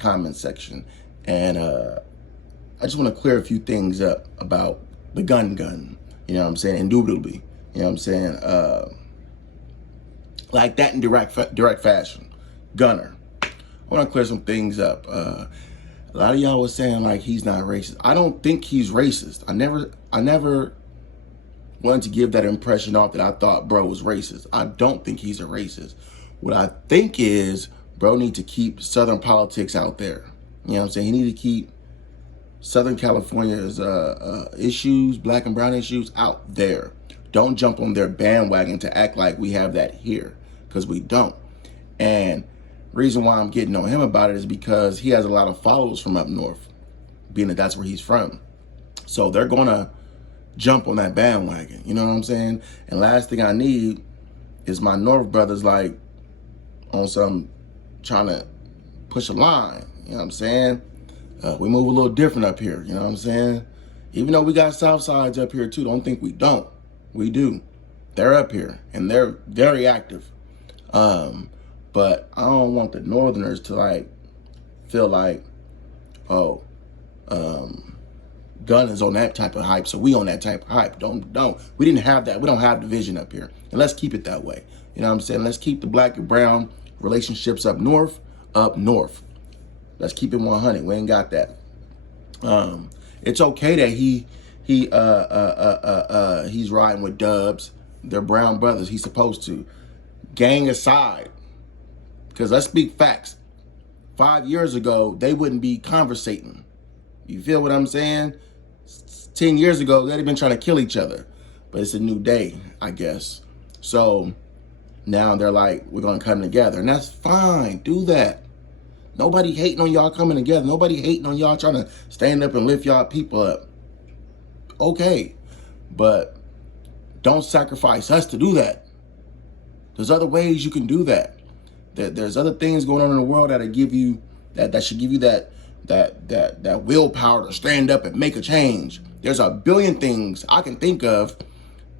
comment section. And I just want to clear a few things up about the gun. You know what I'm saying? Indubitably. You know what I'm saying? Like that in direct fashion. Gunner. I want to clear some things up. A lot of y'all was saying like he's not racist. I don't think he's racist. I never wanted to give that impression off that I thought bro was racist. I don't think he's a racist. What I think is bro need to keep Southern politics out there. You know what I'm saying? He need to keep Southern California's issues, black and brown issues out there. Don't jump on their bandwagon to act like we have that here, because we don't. And reason why I'm getting on him about it is because he has a lot of followers from up north, being that that's where he's from. So they're gonna jump on that bandwagon, you know what I'm saying? And last thing I need is my North brothers like on some trying to push a line, you know what I'm saying? We move a little different up here, you know what I'm saying? Even though we got South Sides up here too, don't think we don't. We do. They're up here and they're very active. But I don't want the Northerners to like feel like, oh, Gun is on that type of hype, so we on that type of hype. Don't. We didn't have that. We don't have division up here. And let's keep it that way. You know what I'm saying? Let's keep the black and brown relationships up north. Let's keep it 100. We ain't got that. It's okay that he's riding with Dubs. They're brown brothers. He's supposed to. Gang aside, because let's speak facts. 5 years ago, they wouldn't be conversating. You feel what I'm saying? 10 years ago, they'd have been trying to kill each other. But it's a new day, I guess. So now they're like, we're going to come together. And that's fine. Do that. Nobody hating on y'all coming together. Nobody hating on y'all trying to stand up and lift y'all people up. Okay. But don't sacrifice us to do that. There's other ways you can do that. There's other things going on in the world that'll give you that should give you that willpower to stand up and make a change. There's a billion things I can think of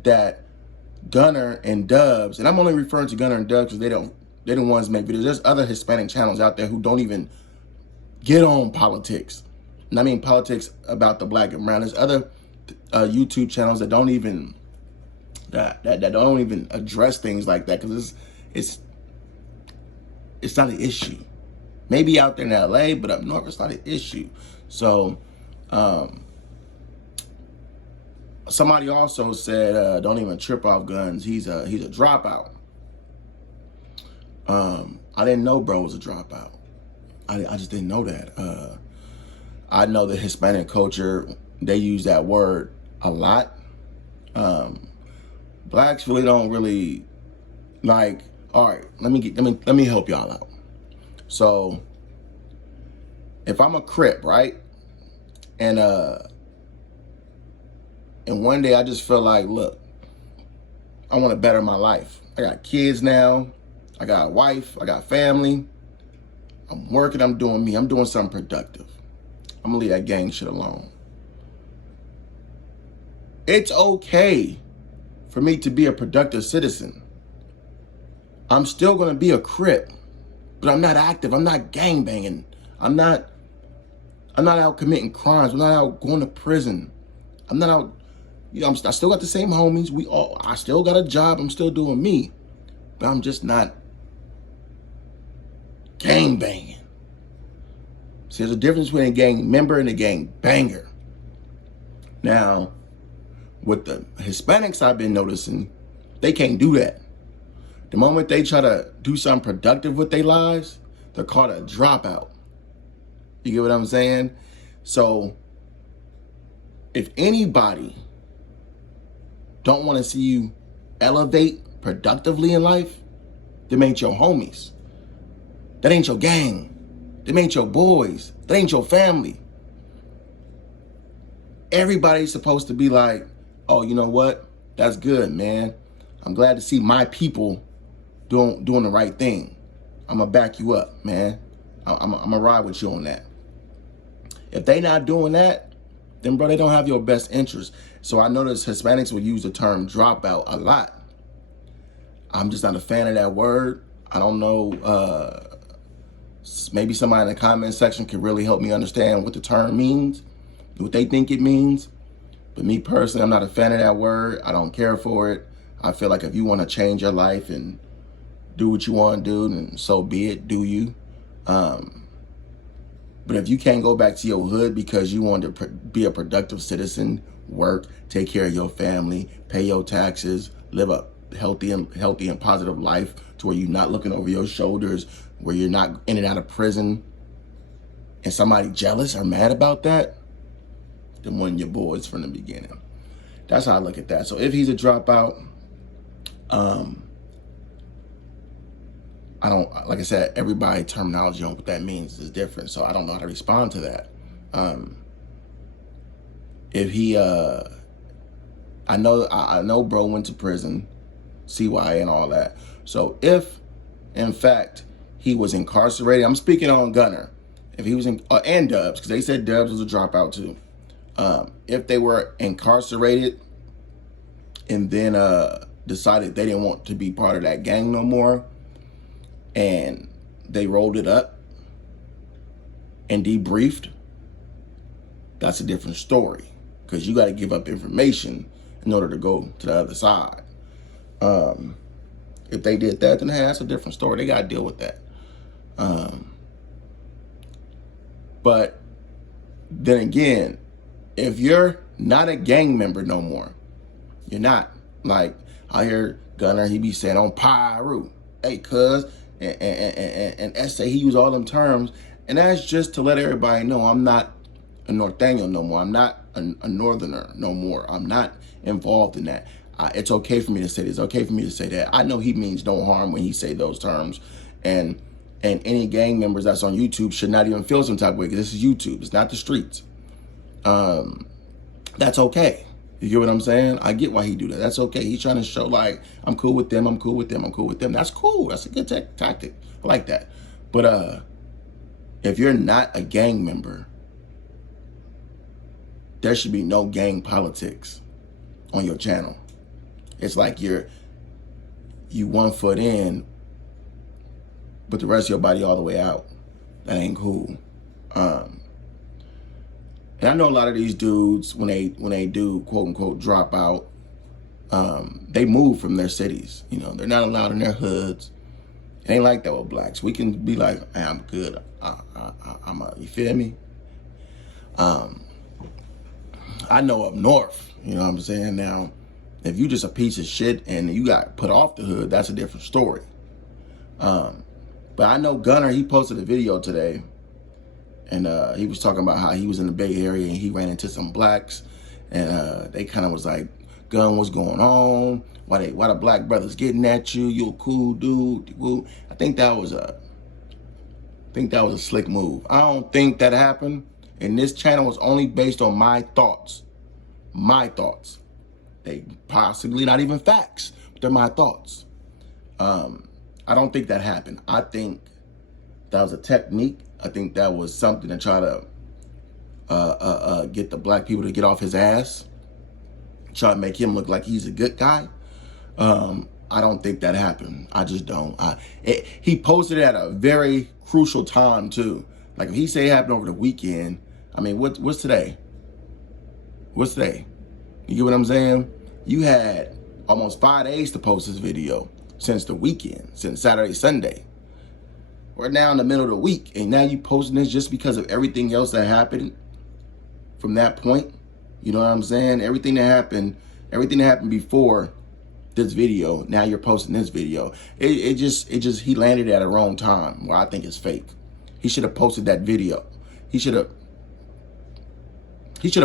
that Gunner and Dubs, and I'm only referring to Gunner and Dubs because they're the ones that make videos. There's other Hispanic channels out there who don't even get on politics. And I mean politics about the black and brown. There's other YouTube channels that don't even that don't even address things like that because it's not an issue. Maybe out there in LA, but up north it's not an issue. So somebody also said, don't even trip off Guns. He's a dropout. I didn't know bro was a dropout. I just didn't know that. I know the Hispanic culture, they use that word a lot. Blacks really don't really like, all right, let me help y'all out. So if I'm a Crip, right? And one day I just feel like, look, I want to better my life. I got kids now. I got a wife. I got family. I'm working. I'm doing me. I'm doing something productive. I'm going to leave that gang shit alone. It's okay for me to be a productive citizen. I'm still going to be a Crip, but I'm not active. I'm not gang banging. I'm not out committing crimes. I'm not out going to prison. I'm not out, you know, I still got the same homies. I still got a job. I'm still doing me, but I'm just not gang banging. See, there's a difference between a gang member and a gang banger. Now, with the Hispanics I've been noticing, they can't do that. The moment they try to do something productive with their lives, they're called a dropout. You get what I'm saying? So if anybody don't want to see you elevate productively in life, them ain't your homies. That ain't your gang. Them ain't your boys. That ain't your family. Everybody's supposed to be like, oh, you know what? That's good, man. I'm glad to see my people doing the right thing. I'm going to back you up, man. I'm going to ride with you on that. If they not doing that, then, bro, they don't have your best interest. So I notice Hispanics will use the term dropout a lot. I'm just not a fan of that word. I don't know Maybe somebody in the comment section could really help me understand what the term means, what they think it means. But me personally, I'm not a fan of that word. I don't care for it. I feel like if you want to change your life and do what you want to do, then so be it, do you. But if you can't go back to your hood because you want to be a productive citizen, work, take care of your family, pay your taxes, live a healthy and positive life to where you're not looking over your shoulders, where you're not in and out of prison, and somebody jealous or mad about that, then one of your boys from the beginning. That's how I look at that. So if he's a dropout, I don't, like I said, everybody terminology on what that means is different. So I don't know how to respond to that. If he, I know bro went to prison, CYA and all that. So if in fact he was incarcerated, I'm speaking on Gunner. If he was in, and Dubs, because they said Dubs was a dropout too. If they were incarcerated and then decided they didn't want to be part of that gang no more, and they rolled it up and debriefed, that's a different story, because you got to give up information in order to go to the other side. If they did that, then hey, that's a different story. They got to deal with that. But then again, if you're not a gang member no more, you're not. Like, I hear Gunner, he be saying on Pyru, hey, cuz, and essay, he use all them terms, and that's just to let everybody know I'm not a Northaniel no more. I'm not a Northerner no more. I'm not involved in that. It's okay for me to say this. It's okay for me to say that. I know he means no harm when he say those terms, and any gang members that's on YouTube should not even feel some type of way, because this is YouTube. It's not the streets. That's okay. You get what I'm saying? I get why he do that. That's okay. He's trying to show like, I'm cool with them. I'm cool with them. I'm cool with them. That's cool. That's a good tactic. I like that. But if you're not a gang member, there should be no gang politics on your channel. It's like you 1 foot in, but the rest of your body all the way out. That ain't cool. And I know a lot of these dudes, when they do quote unquote drop out, they move from their cities. You know, they're not allowed in their hoods. It ain't like that with blacks. We can be like, hey, I'm good. You feel me? I know up north, you know what I'm saying? Now, if you just a piece of shit and you got put off the hood, that's a different story. But I know Gunner, he posted a video today, and he was talking about how he was in the Bay Area and he ran into some blacks, and they kind of was like, Gun, what's going on? Why the black brothers getting at you? You a cool dude. I think that was a slick move. I don't think that happened. And this channel was only based on my thoughts. My thoughts. They possibly not even facts, but they're my thoughts. I don't think that happened. I think that was a technique. I think that was something to try to get the black people to get off his ass. Try to make him look like he's a good guy. I don't think that happened. I just don't. He posted it at a very crucial time too. Like if he say it happened over the weekend, I mean, what's today? What's today? You get what I'm saying? You had almost 5 days to post this video since the weekend, since Saturday, Sunday. We're now in the middle of the week, and now you posting this just because of everything else that happened from that point. You know what I'm saying? Everything that happened before this video, now you're posting this video. It just he landed at a wrong time where I think it's fake. He should have posted that video. He should have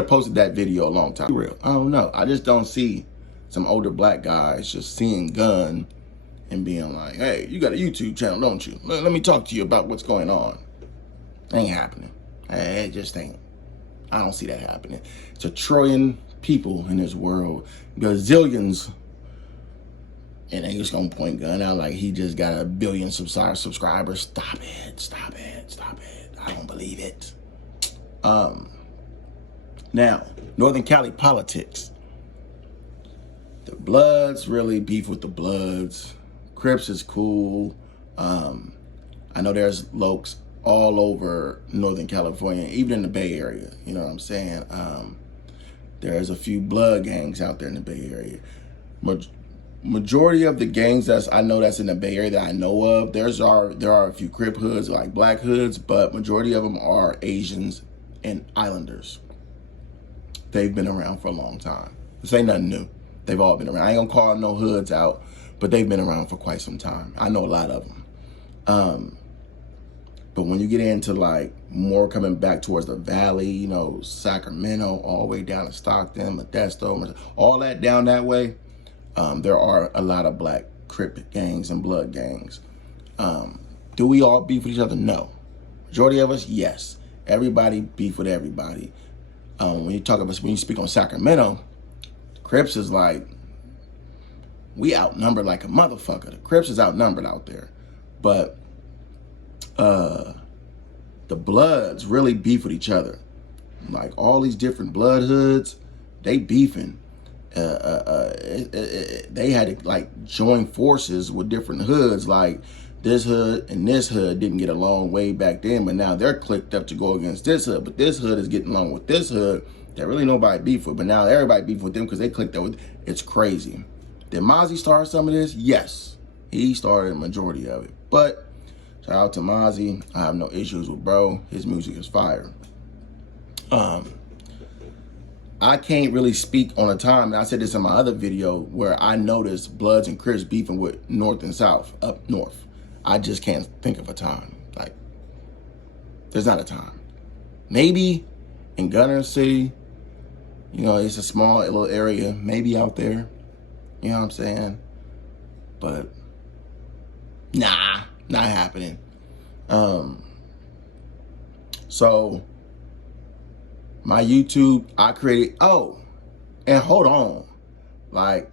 posted that video a long time. Real. I don't know. I just don't see some older black guys just seeing Gun and being like, hey, you got a YouTube channel, don't you? Let me talk to you about what's going on. Ain't happening. It just ain't. I don't see that happening. It's a trillion people in this world, gazillions, and they just gonna point Gun out like he just got 1 billion subscribers. Stop it, stop it, stop it. I don't believe it. Now, Northern Cali politics. The Bloods really beef with the Bloods. Crips is cool. I know there's Lokes all over Northern California, even in the Bay Area. You know what I'm saying? There's a few blood gangs out there in the Bay Area. Majority of the gangs I know that's in the Bay Area that I know of, there are a few Crip hoods, like black hoods, but majority of them are Asians and Islanders. They've been around for a long time. This ain't nothing new. They've all been around. I ain't gonna call no hoods out, but they've been around for quite some time. I know a lot of them. But when you get into like more coming back towards the valley, you know, Sacramento, all the way down to Stockton, Modesto, all that down that way, there are a lot of black Crip gangs and blood gangs. Do we all beef with each other? No. Majority of us, yes. Everybody beef with everybody. When you speak on Sacramento, Crips is like, we outnumbered like a motherfucker. The Crips is outnumbered out there. But the Bloods really beef with each other. Like all these different blood hoods, they beefing. They had to like join forces with different hoods. Like this hood and this hood didn't get along way back then, but now they're clicked up to go against this hood. But this hood is getting along with this hood that really nobody beef with. But now everybody beef with them because they clicked up with. It's crazy. Did Mozzie start some of this? Yes, he started a majority of it. But shout out to Mozzie. I have no issues with bro. His music is fire. I can't really speak on a time, and I said this in my other video, where I noticed Bloods and Crips beefing with North and South, up north. I just can't think of a time. Like, there's not a time. Maybe in Gunner City, you know, it's a small little area, maybe out there, you know what I'm saying? But, nah, not happening. So, my YouTube, I created, oh, and hold on. Like,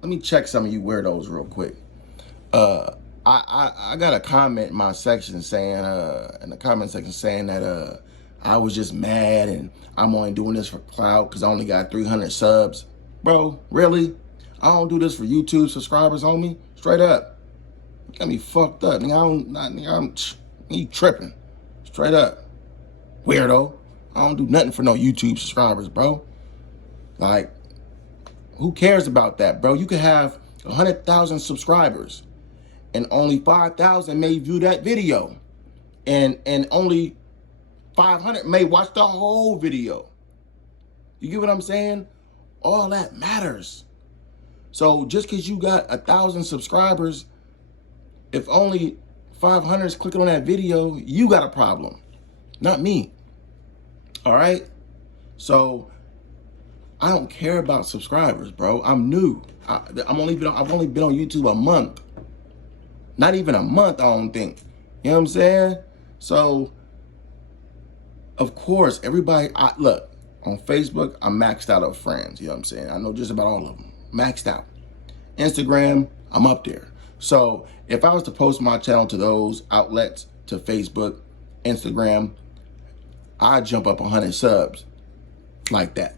let me check some of you weirdos real quick. I got a comment in my section saying, in the comment section saying that I was just mad and I'm only doing this for clout because I only got 300 subs. Bro, really? I don't do this for YouTube subscribers, homie? Straight up. You got me fucked up. You tripping. Straight up. Weirdo. I don't do nothing for no YouTube subscribers, bro. Like, who cares about that, bro? You could have 100,000 subscribers and only 5,000 may view that video. And only 500 may watch the whole video. You get what I'm saying? All that matters. So just because you got 1,000 subscribers, if only 500 is clicking on that video, you got a problem, not me. All right? So I don't care about subscribers, bro. I'm new. I've only been on YouTube a month. Not even a month, I don't think. You know what I'm saying? So, of course, everybody, look, on Facebook, I'm maxed out of friends. You know what I'm saying? I know just about all of them. Maxed out. Instagram, I'm up there. So, if I was to post my channel to those outlets, to Facebook, Instagram, I'd jump up 100 subs like that.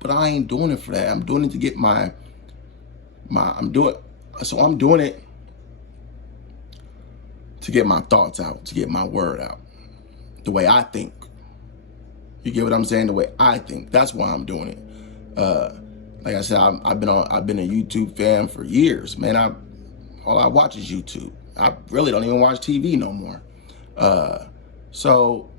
But I ain't doing it for that. I'm doing it to get I'm doing it to get my thoughts out, to get my word out, the way I think. You get what I'm saying? The way I think. That's why I'm doing it. Like I said, I've been a YouTube fan for years, man. All I watch is YouTube. I really don't even watch TV no more. So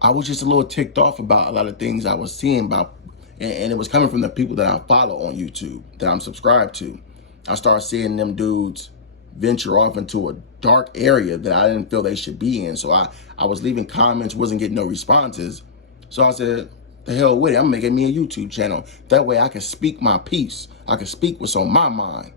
I was just a little ticked off about a lot of things I was seeing about, and it was coming from the people that I follow on YouTube, that I'm subscribed to. I started seeing them dudes venture off into a dark area that I didn't feel they should be in. So I was leaving comments, wasn't getting no responses. So I said, the hell with it, I'm making me a YouTube channel. That way I can speak my piece. I can speak what's on my mind.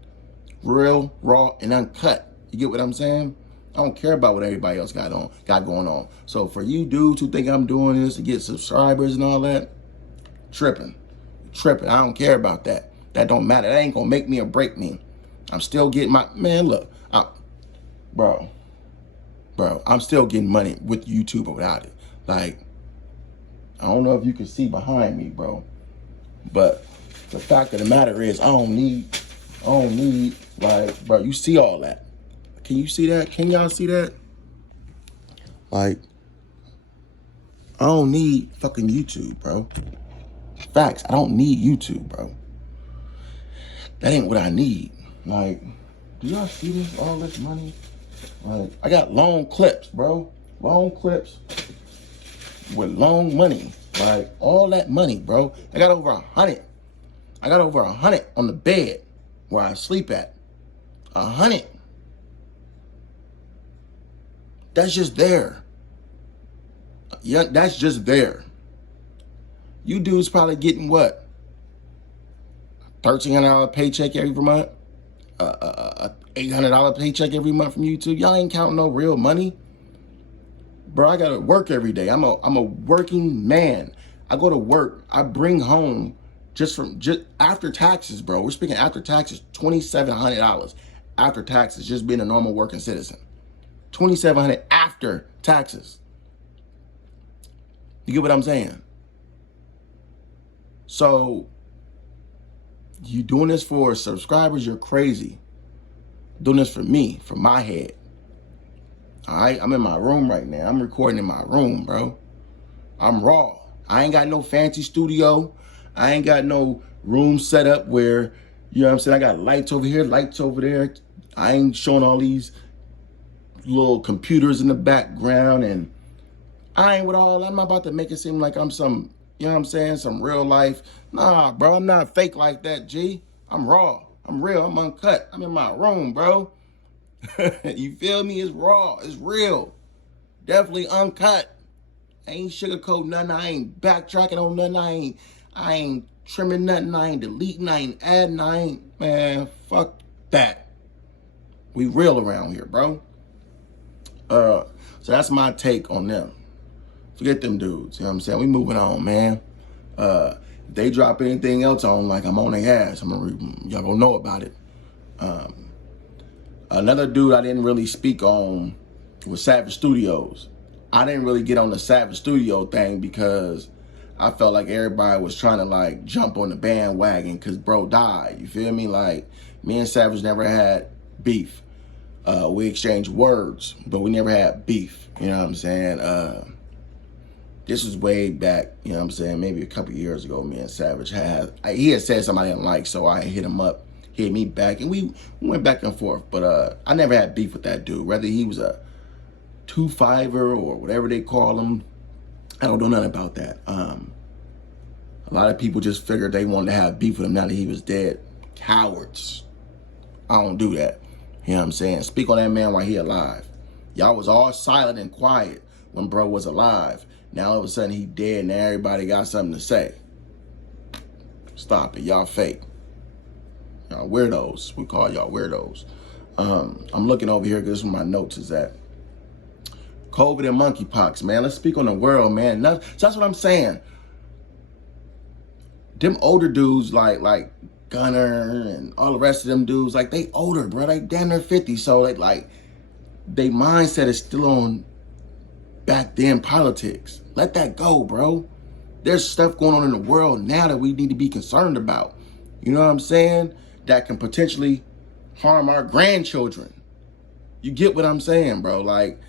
Real, raw, and uncut. You get what I'm saying? I don't care about what everybody else got going on. So for you dudes who think I'm doing this to get subscribers and all that, tripping. I don't care about that. That don't matter. That ain't gonna make me or break me. I'm still getting my, man, look, bro, I'm still getting money with YouTube or without it. Like, I don't know if you can see behind me, bro, but the fact of the matter is I don't need, like, bro, you see all that. Can you see that? Can y'all see that? Like, I don't need fucking YouTube, bro. Facts, I don't need YouTube, bro. That ain't what I need. Like, do y'all see this, all this money? Like, I got long clips, bro. Long clips with long money. Like, all that money, bro. I got over 100. I got over 100 on the bed where I sleep at. 100. That's just there. Yeah, that's just there. You dudes probably getting what? $1,300 paycheck every month? $800 paycheck every month from YouTube? Y'all ain't counting no real money. Bro, I gotta work every day. I'm a working man. I go to work. I bring home just after taxes, bro. We're speaking after taxes, $2,700 after taxes, just being a normal working citizen. $2,700 after taxes. You get what I'm saying? So, you doing this for subscribers, you're crazy. Doing this for me, for my head. All right, I'm in my room right now. I'm recording in my room, bro. I'm raw. I ain't got no fancy studio. I ain't got no room set up where, you know what I'm saying, I got lights over here, lights over there. I ain't showing all these little computers in the background, and I ain't with all, I'm not about to make it seem like I'm some, you know what I'm saying, some real life. Nah, bro, I'm not fake like that, G. I'm raw. I'm real. I'm uncut. I'm in my room, bro. You feel me? It's raw. It's real. Definitely uncut. I ain't sugarcoating nothing. I ain't backtracking on nothing. I ain't trimming nothing. I ain't deleting. I ain't adding. Man, fuck that. We real around here, bro. So that's my take on them. Forget them dudes. You know what I'm saying? We moving on, man. If they drop anything else on, like, I'm on their ass. Y'all gonna know about it. Another dude I didn't really speak on was Savage Studios. I didn't really get on the Savage Studio thing because I felt like everybody was trying to, like, jump on the bandwagon because bro died. You feel me? Like, me and Savage never had beef. We exchanged words, but we never had beef. You know what I'm saying? This was way back, you know what I'm saying, maybe a couple years ago. Me and Savage he had said something I didn't like, so I hit him up. He hit me back, and we went back and forth. But I never had beef with that dude. Whether he was a 2-5er or whatever they call him, I don't know nothing about that. A lot of people just figured they wanted to have beef with him now that he was dead. Cowards. I don't do that. You know what I'm saying? Speak on that man while he alive. Y'all was all silent and quiet when bro was alive. Now all of a sudden he dead and everybody got something to say. Stop it. Y'all fake. Y'all weirdos. We call y'all weirdos. I'm looking over here because this is where my notes is at. COVID and monkeypox, man. Let's speak on the world, man. So that's what I'm saying. Them older dudes like Gunner and all the rest of them dudes, like, they older, bro. They damn near 50. So like they mindset is still on back then politics. Let that go, bro. There's stuff going on in the world now that we need to be concerned about. You know what I'm saying? That can potentially harm our grandchildren. You get what I'm saying, bro? Like,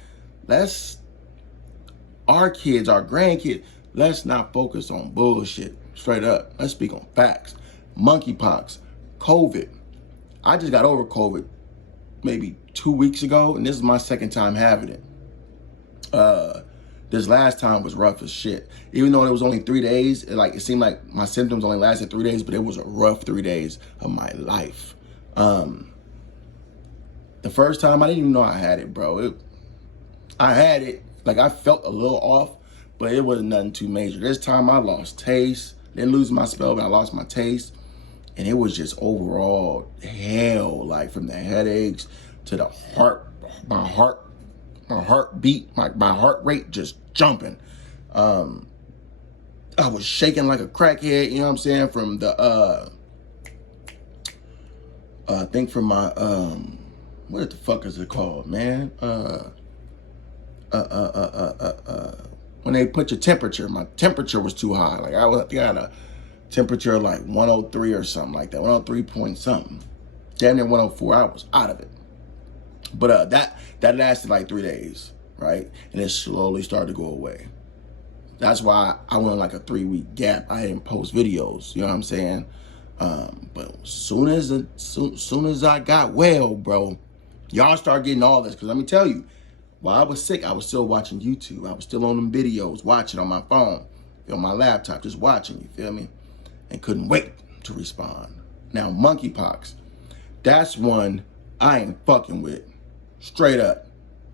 our kids, our grandkids, let's not focus on bullshit. Straight up. Let's speak on facts. Monkeypox, COVID. I just got over COVID maybe 2 weeks ago, and this is my second time having it. This last time was rough as shit. Even though it was only 3 days, it seemed like my symptoms only lasted 3 days, but it was a rough 3 days of my life. The first time, I didn't even know I had it, bro. I had it, like, I felt a little off, but it wasn't nothing too major. This time I lost taste. Didn't lose my spell, but I lost my taste. And it was just overall hell, like, from the headaches to the heart, my heartbeat, my heart rate just jumping. I was shaking like a crackhead, you know what I'm saying? From the, I think from my, what the fuck is it called, man? When they put your temperature, my temperature was too high. Like, I think I had a temperature like 103 or something like that, 103 point something. Damn near 104, I was out of it. But that lasted like 3 days. right? And it slowly started to go away. That's why I went on like a 3-week gap. I didn't post videos, you know what I'm saying? But soon as I got well, bro, y'all start getting all this. Cause let me tell you, while I was sick, I was still watching YouTube. I was still on them videos, watching on my phone, on my laptop, just watching, you feel me? And couldn't wait to respond. Now, monkeypox, that's one I ain't fucking with. Straight up.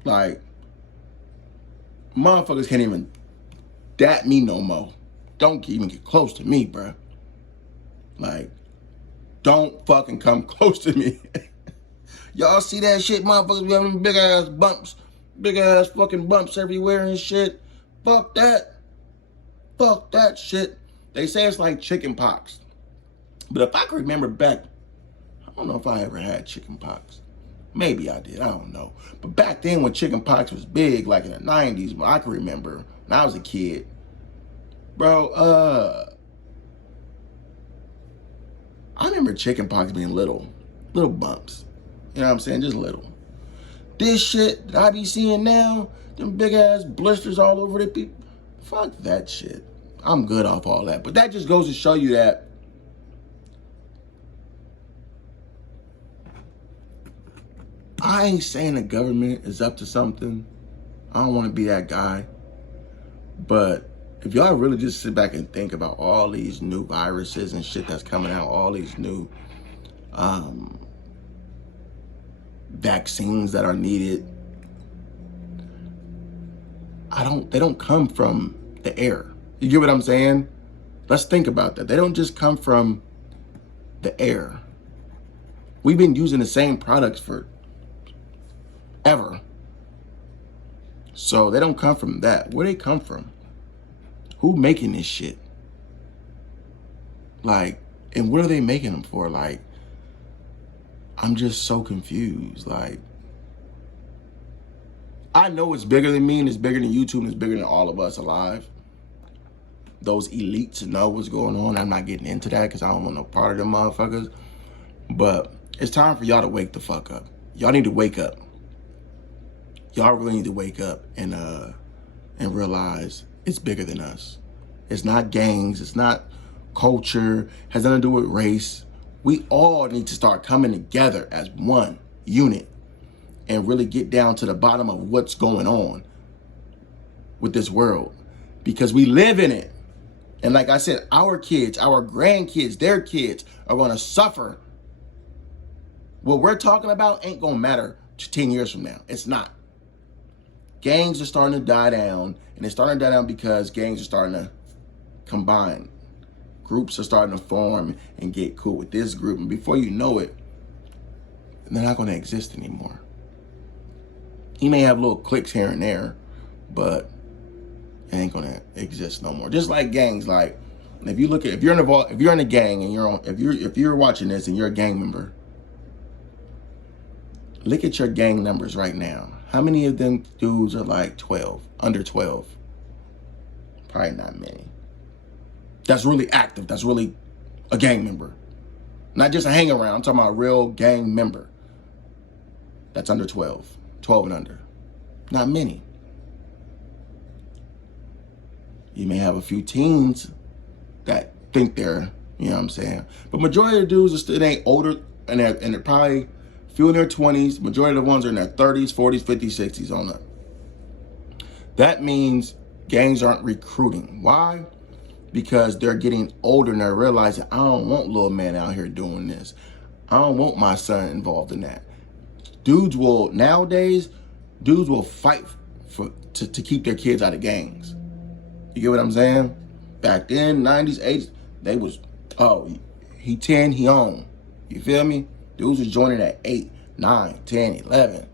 Like, motherfuckers can't even dat me no more. Don't even get close to me, bruh. Like, don't fucking come close to me. Y'all see that shit, motherfuckers be having big ass bumps, big ass fucking bumps everywhere and shit. Fuck that. Fuck that shit. They say it's like chicken pox. But if I can remember back, I don't know if I ever had chicken pox. Maybe I did, I don't know. But back then when chicken pox was big, like in the 90s, when I can remember, when I was a kid, bro, I remember chicken pox being little bumps. You know what I'm saying? Just little. This shit that I be seeing now, them big ass blisters all over the people, fuck that shit. I'm good off all that. But that just goes to show you that I ain't saying the government is up to something. I don't want to be that guy. But if y'all really just sit back and think about all these new viruses and shit that's coming out, all these new vaccines that are needed, they don't come from the air. You get what I'm saying? Let's think about that. They don't just come from the air. We've been using the same products for ever. So they don't come from that. Where they come from? Who making this shit? Like, and what are they making them for? Like, I'm just so confused. Like, I know it's bigger than me and it's bigger than YouTube and it's bigger than all of us alive. Those elites know what's going on. I'm not getting into that because I don't want no part of them motherfuckers. But it's time for y'all to wake the fuck up. Y'all need to wake up. Y'all really need to wake up and realize it's bigger than us. It's not gangs. It's not culture. Has nothing to do with race. We all need to start coming together as one unit and really get down to the bottom of what's going on with this world, because we live in it. And like I said, our kids, our grandkids, their kids are going to suffer. What we're talking about ain't going to matter 10 years from now. It's not. Gangs are starting to die down, and they're starting to die down because gangs are starting to combine. Groups are starting to form and get cool with this group, and before you know it, they're not going to exist anymore. You may have little cliques here and there, but it ain't going to exist no more. Just like gangs, like if you're in a gang and if you're watching this and you're a gang member, look at your gang numbers right now. How many of them dudes are like 12, under 12? Probably not many. That's really active. That's really a gang member. Not just a hang around. I'm talking about a real gang member. That's under 12. 12 and under. Not many. You may have a few teens that think they're, you know what I'm saying? But majority of the dudes are still ain't older, and they're probably few in their 20s. Majority of the ones are in their 30s, 40s, 50s, 60s on up. That means gangs aren't recruiting. Why? Because they're getting older and they're realizing, I don't want little man out here doing this. I don't want my son involved in that. Nowadays, dudes will fight to keep their kids out of gangs. You get what I'm saying? Back then, 90s, 80s, they was, oh, he 10, he on. You feel me? Dudes was joining at 8, 9, 10, 11. It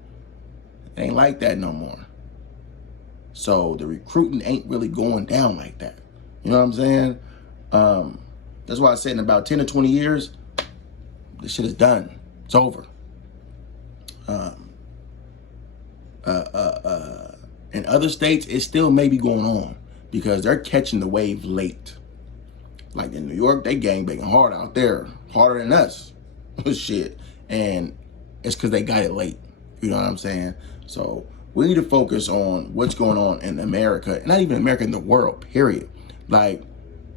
ain't like that no more. So the recruiting ain't really going down like that. You know what I'm saying? That's why I said in about 10 to 20 years, this shit is done. It's over. In other states, it still may be going on because they're catching the wave late. Like in New York, they gangbanging hard out there, harder than us. Shit. And it's because they got it late. You know what I'm saying? So We need to focus on what's going on in America, not even America, in the world, period. Like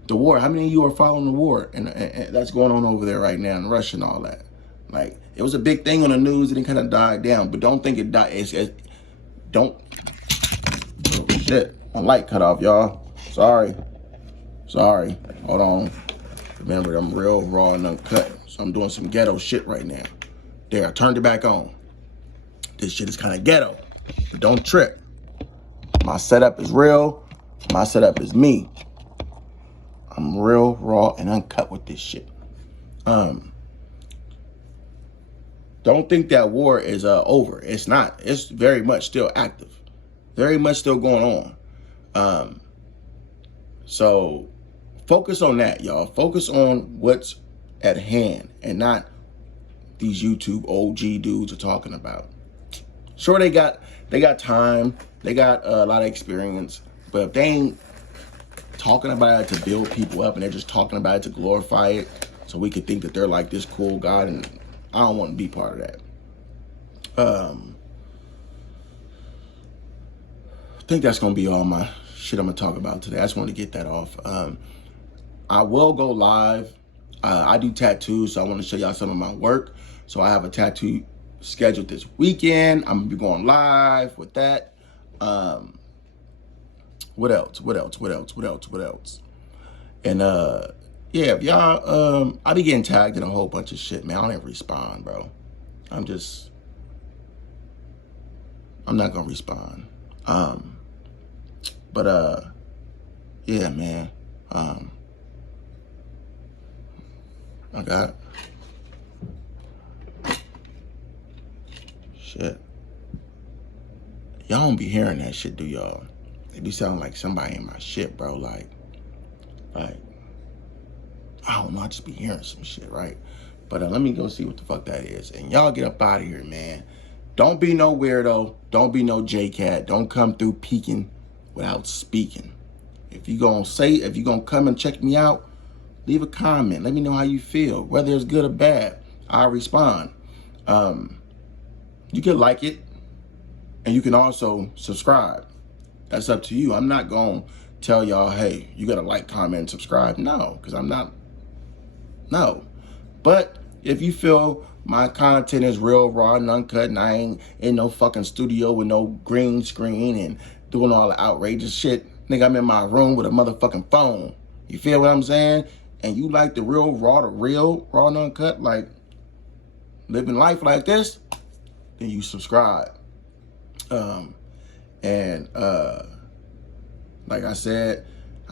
the war, how many of you are following the war and that's going on over there right now in Russia and all that? Like, it was a big thing on the news and it kind of died down, but don't think it died. Don't, oh shit, my light cut off, y'all. Sorry, hold on. Remember, I'm real raw and uncut, so I'm doing some ghetto shit right now. There, I turned it back on. This shit is kind of ghetto, but don't trip. My setup is real, my setup is me. I'm real, raw, and uncut with this shit. Don't think that war is over. It's not. It's very much still active. Very much still going on. So focus on that, y'all. Focus on what's at hand and not these YouTube OG dudes are talking about. Sure, they got time. They got a lot of experience. But if they ain't talking about it to build people up and they're just talking about it to glorify it so we could think that they're like this cool God, and I don't want to be part of that. I think that's going to be all my shit I'm going to talk about today. I just want to get that off. I will go live. I do tattoos, so I want to show y'all some of my work. So I have a tattoo scheduled this weekend. I'm going to be going live with that. What else? And yeah, if y'all, I be getting tagged in a whole bunch of shit, man. I don't even respond, bro. I'm not gonna respond. But yeah, man. I got shit. Y'all don't be hearing that shit, do y'all? It be sounding like somebody in my shit, bro. Like, I don't know, I just be hearing some shit, right? But let me go see what the fuck that is. And y'all get up out of here, man. Don't be no weirdo. Don't be no J-Cat. Don't come through peeking without speaking. If you gonna come and check me out, leave a comment. Let me know how you feel, whether it's good or bad. I'll respond. You can like it, and you can also subscribe. That's up to you. I'm not gonna tell y'all, hey, you gotta like, comment, and subscribe. No, because I'm not. No. But if you feel my content is real, raw, and uncut, and I ain't in no fucking studio with no green screen and doing all the outrageous shit, nigga, I'm in my room with a motherfucking phone. You feel what I'm saying? And you like the real, raw and uncut, like living life like this, then you subscribe. And like I said,